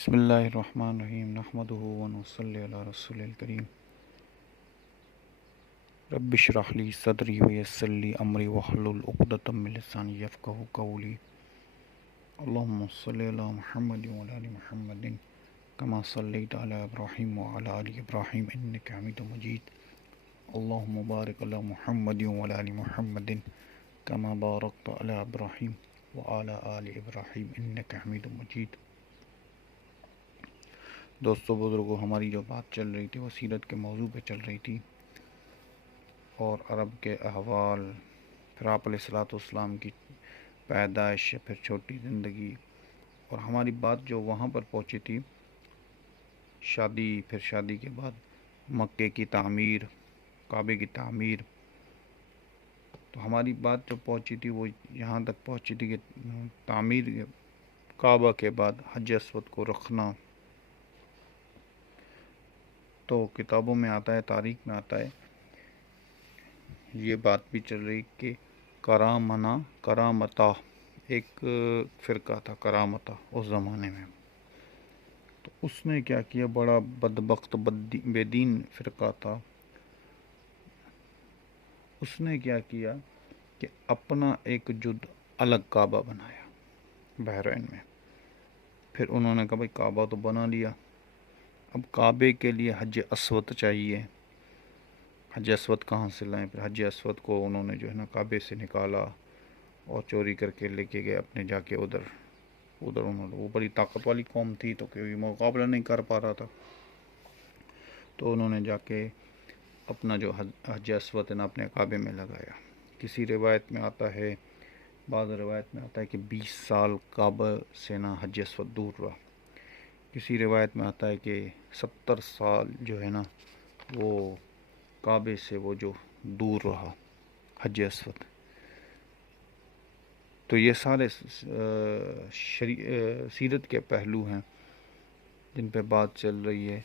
بسم اللہ الرحمن الرحیم نحمدہ ونصلی علی رسول الکریم رب اشرح لی صدری ویسر لی امری واحلل عقدۃ من لسانی یفقہوا قولی اللہم صلی علی محمد وعلی آل محمد کما صلیت علی ابراہیم وعلی آل ابراہیم انک حمید مجید اللہم بارک علی محمد وعلی آل محمد کما بارکت علی ابراہیم وعلی آل ابراہیم انک حمید مجید۔ دوستو بزرگوں، ہماری جو بات چل رہی تھی وہ سیرت کے موضوع پہ چل رہی تھی اور عرب کے احوال، پھر آپ علیہ الصلوۃ والسلام کی پیدائش، پھر چھوٹی زندگی، اور ہماری بات جو وہاں پر پہنچی تھی شادی، پھر شادی کے بعد مکے کی تعمیر، کعبے کی تعمیر۔ تو ہماری بات جو پہنچی تھی وہ یہاں تک پہنچی تھی کہ تعمیر کعبہ کے بعد حج اسود کو رکھنا۔ تو کتابوں میں آتا ہے، تاریخ میں آتا ہے، یہ بات بھی چل رہی کہ کرامتا ایک فرقہ تھا، کرامتا اس زمانے میں۔ تو اس نے کیا کیا، بڑا بدبخت بے دین فرقہ تھا، اس نے کیا کیا کہ اپنا ایک جد الگ کعبہ بنایا بحرین میں۔ پھر انہوں نے کہا بھائی کعبہ تو بنا لیا، اب کعبے کے لیے حج اسود چاہیے۔ حج اسود کہاں سے لائیں؟ پھر حج اسود کو انہوں نے جو ہے نا کعبے سے نکالا اور چوری کر کے لے کے گئے اپنے جا کے ادھر انہوں نے، وہ بڑی طاقت والی قوم تھی تو کوئی مقابلہ نہیں کر پا رہا تھا، تو انہوں نے جا کے اپنا جو حج اسود ہے نا اپنے کعبے میں لگایا۔ کسی روایت میں آتا ہے، بعض روایت میں آتا ہے کہ 20 سال کعبہ سے نا حج اسود دور رہا۔ کسی روایت میں آتا ہے کہ 70 سال جو ہے نا وہ کعبے سے وہ جو دور رہا حج اسود۔ تو یہ سارے سیرت کے پہلو ہیں جن پہ بات چل رہی ہے،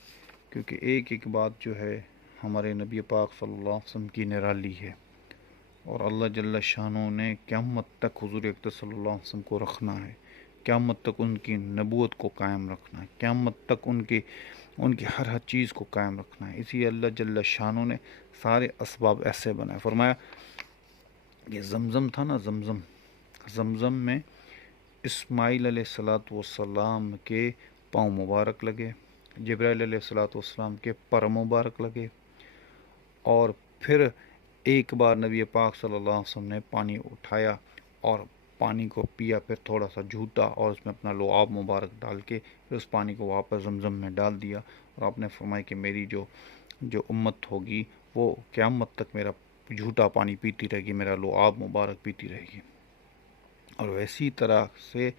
کیونکہ ایک ایک بات جو ہے ہمارے نبی پاک صلی اللہ علیہ وسلم کی نرالی ہے، اور اللہ جل شانہ نے قیامت تک حضور اقدس صلی اللہ علیہ وسلم کو رکھنا ہے، قیامت تک ان کی نبوت کو قائم رکھنا ہے، قیامت تک ان کی ہر چیز کو قائم رکھنا ہے۔ اسی اللہ جل شانہ نے سارے اسباب ایسے بنائے۔ فرمایا کہ زمزم تھا نا، زمزم میں اسماعیل علیہ الصلوۃ والسلام کے پاؤں مبارک لگے، جبرائیل علیہ الصلوۃ والسلام کے پر مبارک لگے، اور پھر ایک بار نبی پاک صلی اللہ علیہ وسلم نے پانی اٹھایا اور پانی کو پیا، پھر تھوڑا سا جھوٹا اور اس میں اپنا لعاب مبارک ڈال کے پھر اس پانی کو واپس زمزم میں ڈال دیا، اور آپ نے فرمایا کہ میری جو امت ہوگی وہ قیامت تک میرا جھوٹا پانی پیتی رہے گی، میرا لعاب مبارک پیتی رہے گی۔ اور ویسی طرح سے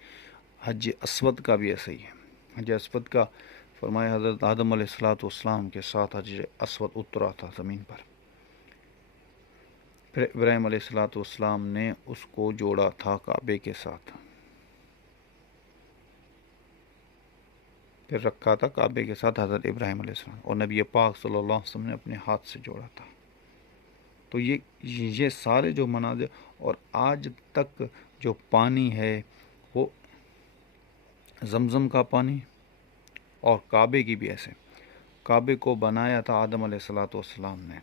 حج اسود کا بھی ایسا ہی ہے۔ حج اسود کا فرمایا حضرت آدم علیہ الصلوۃ والسلام کے ساتھ حج اسود اترا تھا زمین پر، پھر ابراہیم علیہ الصلوۃ والسلام نے اس کو جوڑا تھا کعبے کے ساتھ، پھر رکھا تھا کعبے کے ساتھ حضرت ابراہیم علیہ السلام، اور نبی پاک صلی اللہ علیہ وسلم نے اپنے ہاتھ سے جوڑا تھا۔ تو یہ سارے جو مناظر، اور آج تک جو پانی ہے وہ زمزم کا پانی، اور کعبے کی بھی ایسے، کعبے کو بنایا تھا آدم علیہ الصلوۃ والسلام نے،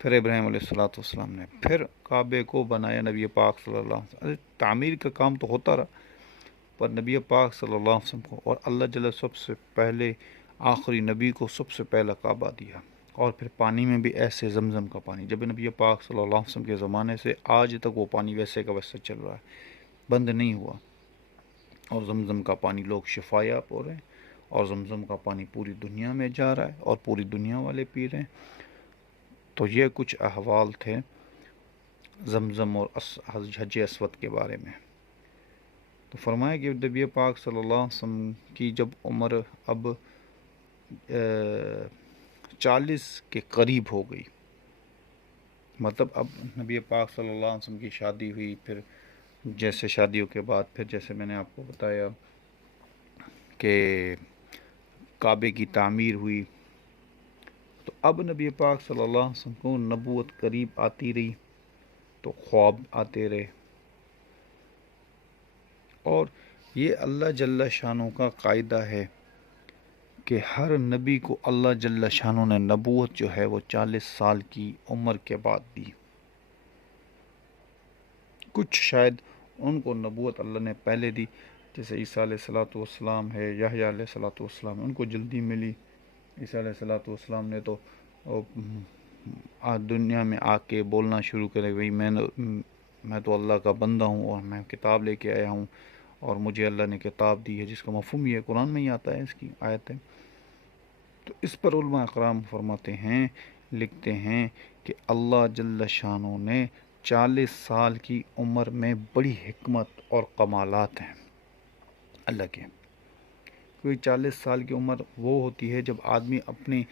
پھر ابراہیم علیہ الصلوۃ والسلام نے، پھر کعبے کو بنایا نبی پاک صلی اللہ علیہ وسلم۔ تعمیر کا کام تو ہوتا رہا، پر نبی پاک صلی اللہ علیہ وسلم کو اور اللہ جل سب سے پہلے آخری نبی کو سب سے پہلا کعبہ دیا، اور پھر پانی میں بھی ایسے زمزم کا پانی، جب نبی پاک صلی اللہ علیہ وسلم کے زمانے سے آج تک وہ پانی ویسے کا ویسے چل رہا ہے، بند نہیں ہوا، اور زمزم کا پانی لوگ شفایاب ہو رہے ہیں، اور زمزم کا پانی پوری دنیا میں جا رہا ہے اور پوری دنیا والے پی رہے ہیں۔ تو یہ کچھ احوال تھے زمزم اور حج اسود کے بارے میں۔ تو فرمایا کہ نبی پاک صلی اللہ علیہ وسلم کی جب عمر اب 40 کے قریب ہو گئی، مطلب اب نبی پاک صلی اللہ علیہ وسلم کی شادی ہوئی، پھر جیسے شادیوں کے بعد پھر جیسے میں نے آپ کو بتایا کہ کعبے کی تعمیر ہوئی، تو اب نبی پاک صلی اللہ علیہ وسلم کو نبوت قریب آتی رہی، تو خواب آتے رہے، اور یہ اللہ جل شانہ کا قاعدہ ہے کہ ہر نبی کو اللہ جل شانہ نے نبوت جو ہے وہ 40 سال کی عمر کے بعد دی. کچھ شاید ان کو نبوت اللہ نے پہلے دی، جیسے عیسیٰ علیہ الصلوۃ والسلام ہے، یحییٰ علیہ الصلوۃ والسلام، ان کو جلدی ملی. عیسیٰ علیہ الصلوۃ والسلام نے تو دنیا میں آ کے بولنا شروع کرے، بھئی میں تو اللہ کا بندہ ہوں اور میں کتاب لے کے آیا ہوں اور مجھے اللہ نے کتاب دی ہے، جس کا مفہوم یہ قرآن میں ہی آتا ہے، اس کی آیت ہے. تو اس پر علماء اکرام فرماتے ہیں، لکھتے ہیں کہ اللہ جل شانہ نے 40 سال کی عمر میں بڑی حکمت اور کمالات ہیں اللہ کے. کیونکہ 40 سال کی عمر وہ ہوتی ہے جب آدمی اپنی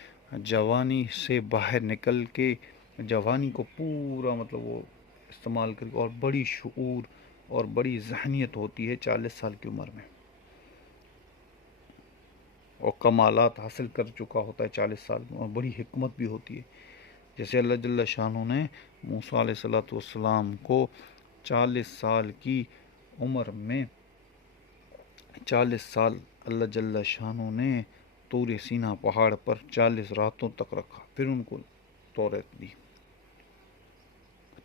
جوانی سے باہر نکل کے جوانی کو پورا وہ استعمال کر کے، اور بڑی شعور اور بڑی ذہنیت ہوتی ہے 40 سال کی عمر میں، اور کمالات حاصل کر چکا ہوتا ہے 40 سال میں، اور بڑی حکمت بھی ہوتی ہے. جیسے اللہ جل شانہ نے موسیٰ علیہ الصلوۃ والسلام کو 40 سال کی عمر میں 40 سال اللہ جل شانہ نے طور سینا پہاڑ پر 40 راتوں تک رکھا، پھر ان کو توریت دی.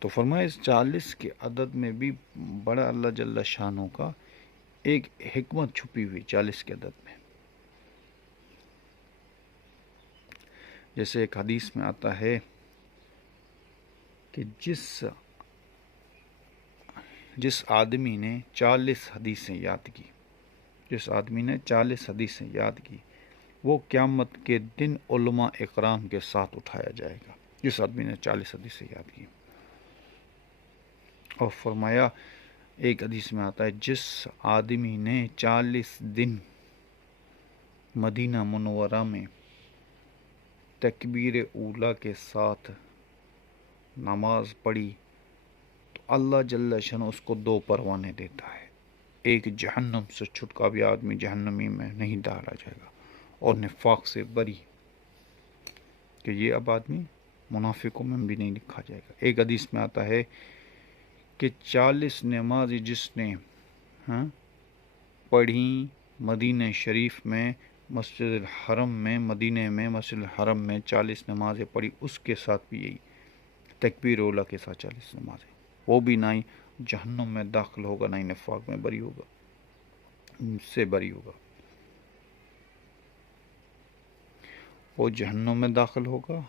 تو فرمایا اس 40 کے عدد میں بھی بڑا اللہ جل شانہ کا ایک حکمت چھپی ہوئی 40 کے عدد میں. جیسے ایک حدیث میں آتا ہے کہ جس آدمی نے 40 حدیثیں یاد کی، جس آدمی نے 40 حدیثیں یاد کی، وہ قیامت کے دن علماء اکرام کے ساتھ اٹھایا جائے گا. جس آدمی نے 40 حدیثیں یاد کی. اور فرمایا ایک حدیث میں آتا ہے جس آدمی نے 40 دن مدینہ منورہ میں تکبیر اولیٰ کے ساتھ نماز پڑھی تو اللہ جل شانہ اس کو 2 پروانے دیتا ہے. ایک جہنم سے چھٹکا بھی آدمی جہنمی میں نہیں ڈالا جائے گا، اور نفاق سے بری کہ یہ اب آدمی منافقوں میں بھی نہیں لکھا جائے گا. ایک حدیث میں آتا ہے کہ 40 نمازی جس نے پڑھی مدینہ شریف میں مسجد الحرم میں، مدینہ میں مسجد الحرم میں 40 نمازیں پڑھی، اس کے ساتھ بھی یہی تکبیر اولیٰ کے ساتھ 40 نمازیں، وہ بھی نہ ہی جہنم میں داخل ہوگا، نہ ہی نفاق میں بری ہوگا، سے بری ہوگا. وہ جہنم میں داخل ہوگا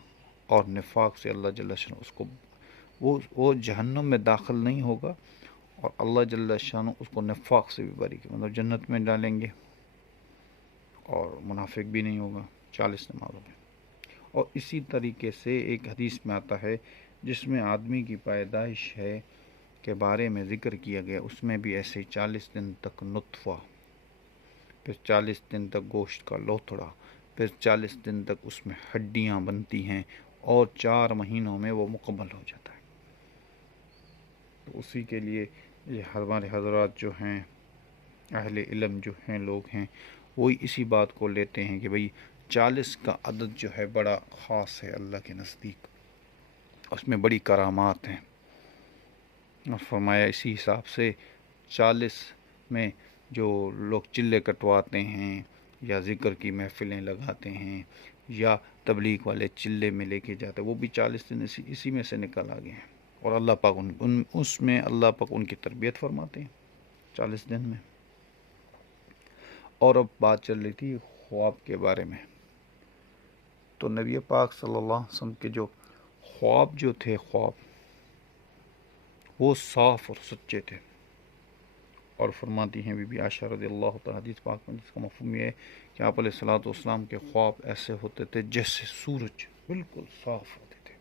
اور نفاق سے اللہ جل شانہ اس کو وہ جہنم میں داخل نہیں ہوگا، اور اللہ جل شانہ اس کو نفاق سے بھی بری کی، جنت میں ڈالیں گے، اور منافق بھی نہیں ہوگا 40 نمازوں میں. اور اسی طریقے سے ایک حدیث میں آتا ہے جس میں آدمی کی پیدائش ہے کے بارے میں ذکر کیا گیا، اس میں بھی ایسے 40 دن تک نطفہ، پھر 40 دن تک گوشت کا لوتھڑا، پھر 40 دن تک اس میں ہڈیاں بنتی ہیں، اور 4 مہینوں میں وہ مکمل ہو جاتا ہے. تو اسی کے لیے یہ ہمارے حضرات جو ہیں، اہل علم جو ہیں، لوگ ہیں، وہی اسی بات کو لیتے ہیں کہ بھئی 40 کا عدد جو ہے بڑا خاص ہے اللہ کے نزدیک، اس میں بڑی کرامات ہیں. اور فرمایا اسی حساب سے 40 میں جو لوگ چلے کٹواتے ہیں یا ذکر کی محفلیں لگاتے ہیں یا تبلیغ والے چلے میں لے کے جاتے ہیں، وہ بھی 40 دن اسی میں سے نکل آگے ہیں، اور اللہ پاک اس میں اللہ پاک ان کی تربیت فرماتے ہیں 40 دن میں. اور اب بات چل رہی تھی خواب کے بارے میں. تو نبی پاک صلی اللہ علیہ وسلم کے جو خواب جو تھے، خواب وہ صاف اور سچے تھے. اور فرماتی ہیں بی بی عائشہ رضی اللہ تعالیٰ حدیث پاک میں، جس کا مفہوم یہ ہے کہ آپ علیہ الصلوۃ والسلام کے خواب ایسے ہوتے تھے جیسے سورج بالکل صاف ہوتے تھے،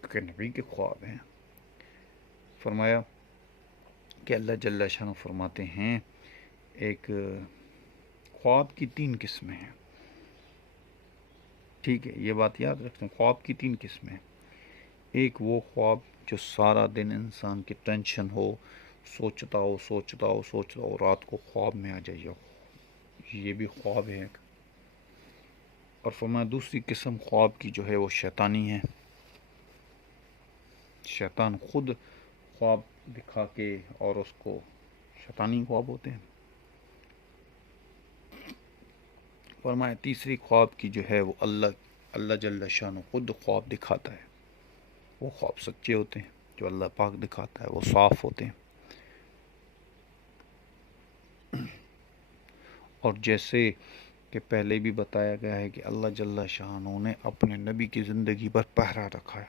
کیونکہ نبی کے خواب ہیں. فرمایا کہ اللہ جل شانہ فرماتے ہیں ایک خواب کی 3 قسمیں ہیں. ٹھیک ہے، یہ بات یاد رکھتے ہیں، خواب کی 3 قسمیں. ایک وہ خواب جو سارا دن انسان کی ٹینشن ہو، سوچتا ہو رات کو خواب میں آ جائے، یہ بھی خواب ہے. اور فرمایا دوسری قسم خواب کی جو ہے وہ شیطانی ہے. شیطان خود خواب دکھا کے، اور اس کو شیطانی خواب ہوتے ہیں. فرمایا تیسری خواب کی جو ہے وہ اللہ جل شانہ خود خواب دکھاتا ہے. وہ خواب سچے ہوتے ہیں جو اللہ پاک دکھاتا ہے، وہ صاف ہوتے ہیں. اور جیسے کہ پہلے بھی بتایا گیا ہے کہ اللہ جل شانہ نے اپنے نبی کی زندگی پر پہرا رکھا ہے،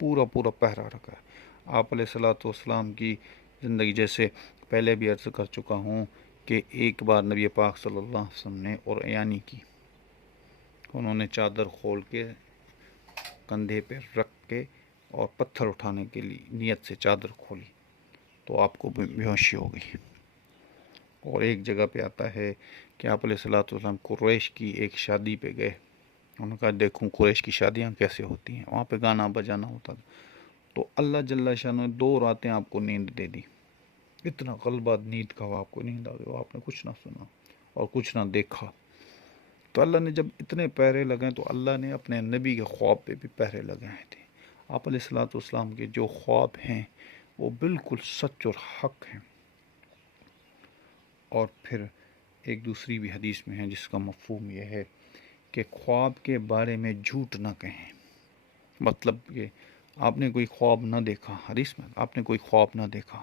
پورا پہرا رکھا ہے. آپ علیہ الصلوۃ والسلام کی زندگی جیسے پہلے بھی عرض کر چکا ہوں کہ ایک بار نبی پاک صلی اللہ علیہ وسلم نے اور یعنی کی انہوں نے چادر کھول کے کندھے پہ رکھ کے اور پتھر اٹھانے کے لیے نیت سے چادر کھولی تو آپ کو بے ہوشی ہو گئی. اور ایک جگہ پہ آتا ہے کہ آپ علیہ الصلوۃ والسلام قریش کی ایک شادی پہ گئے. انہوں نے کہا دیکھوں قریش کی شادیاں کیسے ہوتی ہیں، وہاں پہ گانا بجانا ہوتا تھا. تو اللہ جل شانہ نے 2 راتیں آپ کو نیند دے دی. اتنا غلبہ نیند کا آپ کو نیند آ گئی، آپ نے کچھ نہ سنا اور کچھ نہ دیکھا. تو اللہ نے جب اتنے پہرے لگائے تو اللہ نے اپنے نبی کے خواب پہ بھی پہرے لگائے تھے. آپ علیہ الصلوۃ والسلام کے جو خواب ہیں وہ بالکل سچ اور حق ہیں. اور پھر ایک دوسری بھی حدیث میں ہے جس کا مفہوم یہ ہے کہ خواب کے بارے میں جھوٹ نہ کہیں. مطلب کہ آپ نے کوئی خواب نہ دیکھا، حدیث میں آپ نے کوئی خواب نہ دیکھا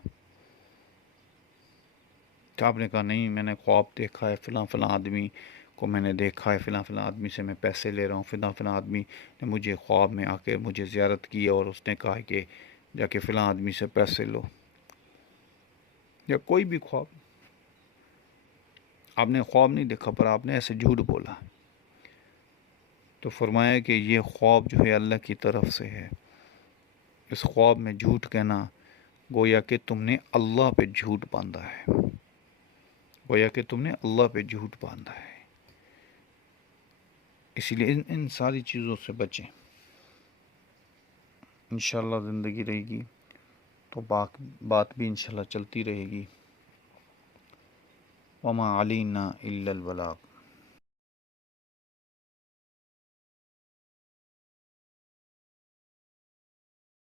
تو آپ نے کہا نہیں میں نے خواب دیکھا ہے، فلاں آدمی کو میں نے دیکھا ہے، فلاں آدمی سے میں پیسے لے رہا ہوں، فلاں آدمی نے مجھے خواب میں آ کے مجھے زیارت کی اور اس نے کہا کہ جا کے فلاں آدمی سے پیسے لو. یا کوئی بھی خواب آپ نے خواب نہیں دیکھا پر آپ نے ایسے جھوٹ بولا. تو فرمایا کہ یہ خواب جو ہے اللہ کی طرف سے ہے. اس خواب میں جھوٹ کہنا گویا کہ تم نے اللہ پہ جھوٹ باندھا ہے، گویا کہ تم نے اللہ پہ جھوٹ باندھا ہے. اسی لیے ان ساری چیزوں سے بچیں. انشاءاللہ زندگی رہے گی تو بات بھی انشاءاللہ چلتی رہے گی. وما علینا الا البلاغ.